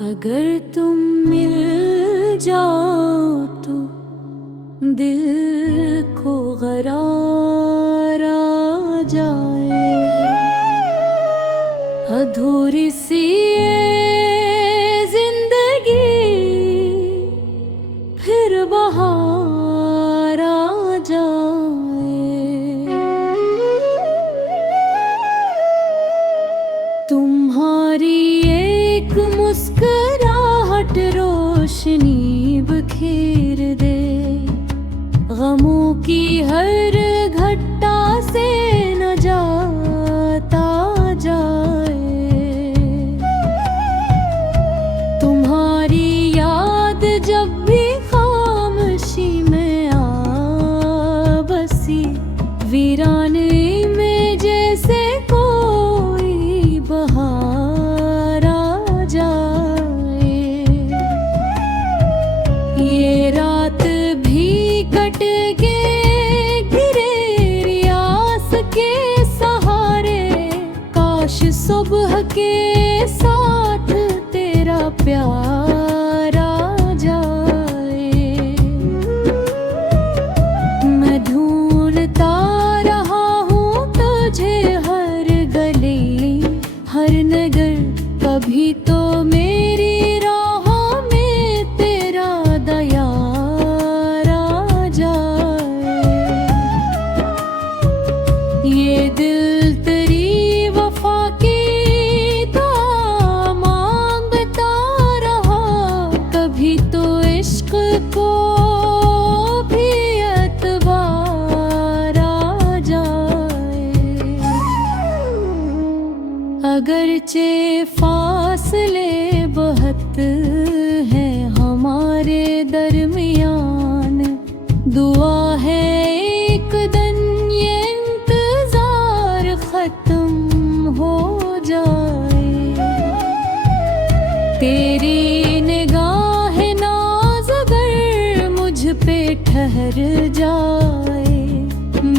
अगर तुम मिल जाओ तो दिल को करार आ जाए। अधूरी सी ये जिंदगी फिर बहार आ जाए। तुम्हारी एक मुस्कुराहट रोशनी बखेर दे, गमों की हर घट्टा से न जाता जाए। तुम्हारी याद जब भी खामोशी में आ बसी, वीराने में जैसे कोई बहार आ जाए। ये रात भी कट के गिरे रियास के सहारे, काश सुबह के साथ तेरा प्यार आ जाए। मैं ढूंढता रहा हूँ तुझे हर गली हर नगर, कभी तो मेरी राहों में तेरा दयार आ जाए। ये दिल तेरी वफा की दुआ मांगता रहा, कभी तो इश्क को भी एतबार आ जाए। अगरचे फासले बहुत हैं हमारे दरमियान, दुआ है एक दिन ये इंतजार खत्म हो जाए। तेरी निगाह नाज अगर मुझ पे ठहर जाए,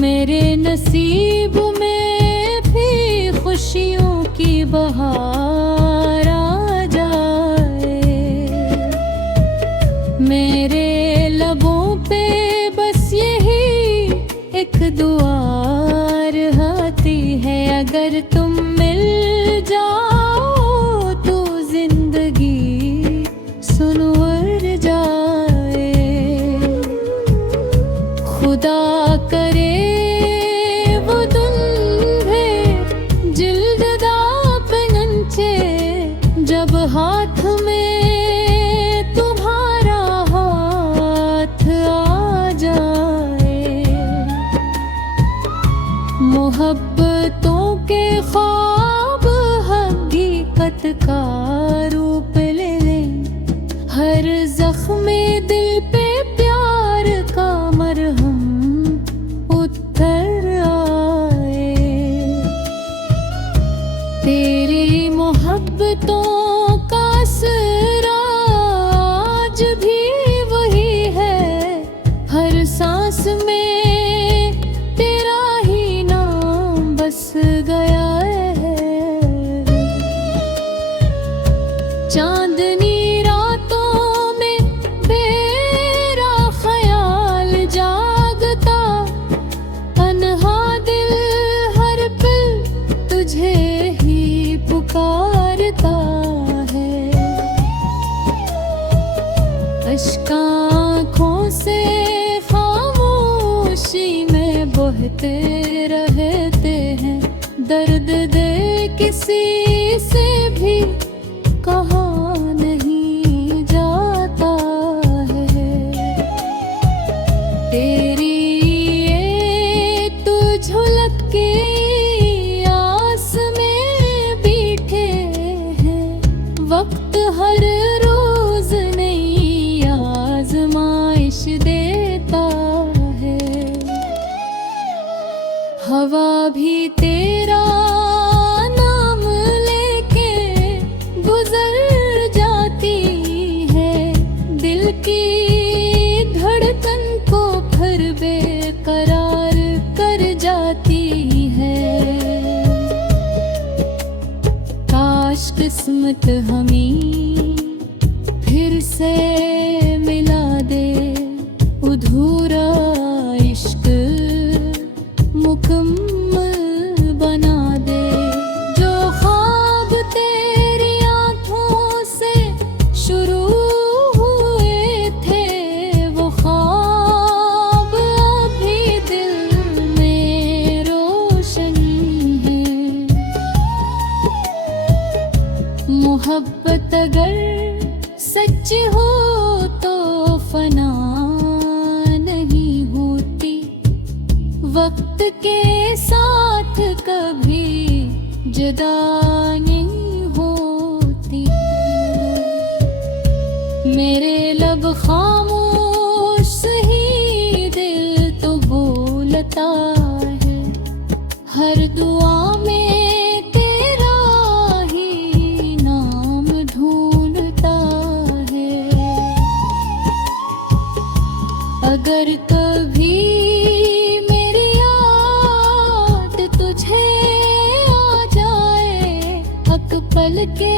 मेरे नसीब में भी खुशियों की बहार आ जाए। मेरे लबों पे बस यही एक दुआ रहती है, अगर तुम मिल जाओ तो जिंदगी सुनवर जाए। खुदा करे वो दुल्हे जिल्ददा पनंचे, जब हाथ में तुम्हारा हाथ आ जाए। मोहब्बतों के ख्वाब हकीकत का रूप ले लें, हर जख्मे दिल पे प्यार का मरहम उतर आए। तेरी मोहब्बतों का असर आज भी वही है, हर सांस में तेरा ही नाम बस गया है। चांदनी रातों में तेरा ख्याल जागता, अनहा दिल हर पल तुझे ही पुकारता है। अश्क आँखों से खामोशी में बहते रहते हैं, दर्द दे किसी से भी कहा नहीं जाता है। तेरी ये तू झलक के आस में बैठे हैं, वक्त हर रोज नई आजमाइश देता है। हवा भी तेरा नाम लेके गुजर जाती है, दिल की धड़कन को फिर बेकरार कर जाती है। काश किस्मत हमें से मिला दे अधूरा इश्क मुकम्मल बना दे। जो ख्वाब तेरी आंखों से शुरू हुए थे वो ख्वाब अभी दिल में रोशन है। मोहब्बत अगर सच्ची हो तो फना नहीं होती, वक्त के साथ कभी जुदा नहीं होती। मेरे लब खामोश ही दिल तो बोलता है, हर दुआ में तेरा ही नाम ढूंढता है। अगर कभी मेरी याद तुझे आ जाए, हक पल के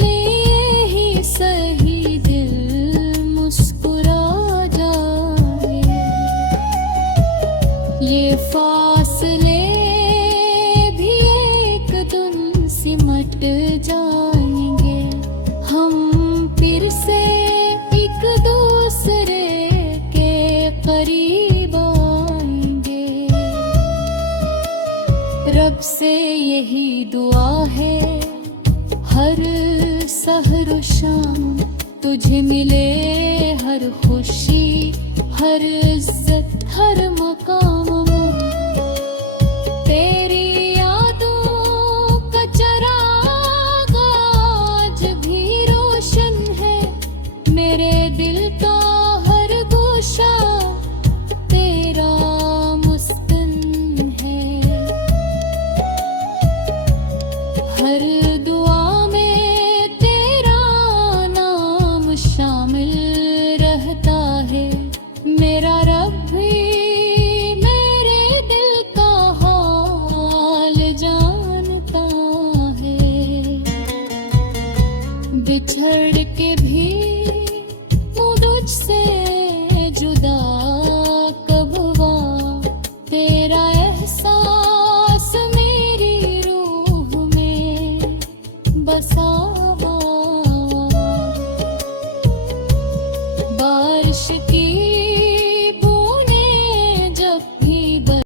लिए ही सही दिल मुस्कुरा जाए। ये फासले भी एक दिन सिमट जाएंगे, हम फिर से एक दूसरे के करीब आएंगे। रब से यही दुआ है हर सहर व शाम तुझे मिले हर खुशी, हर इज्जत, हर मकाम। तेरी यादों का चराग आज भी रोशन है, मेरे दिल का हर गोशा तेरा मुस्कान है। हर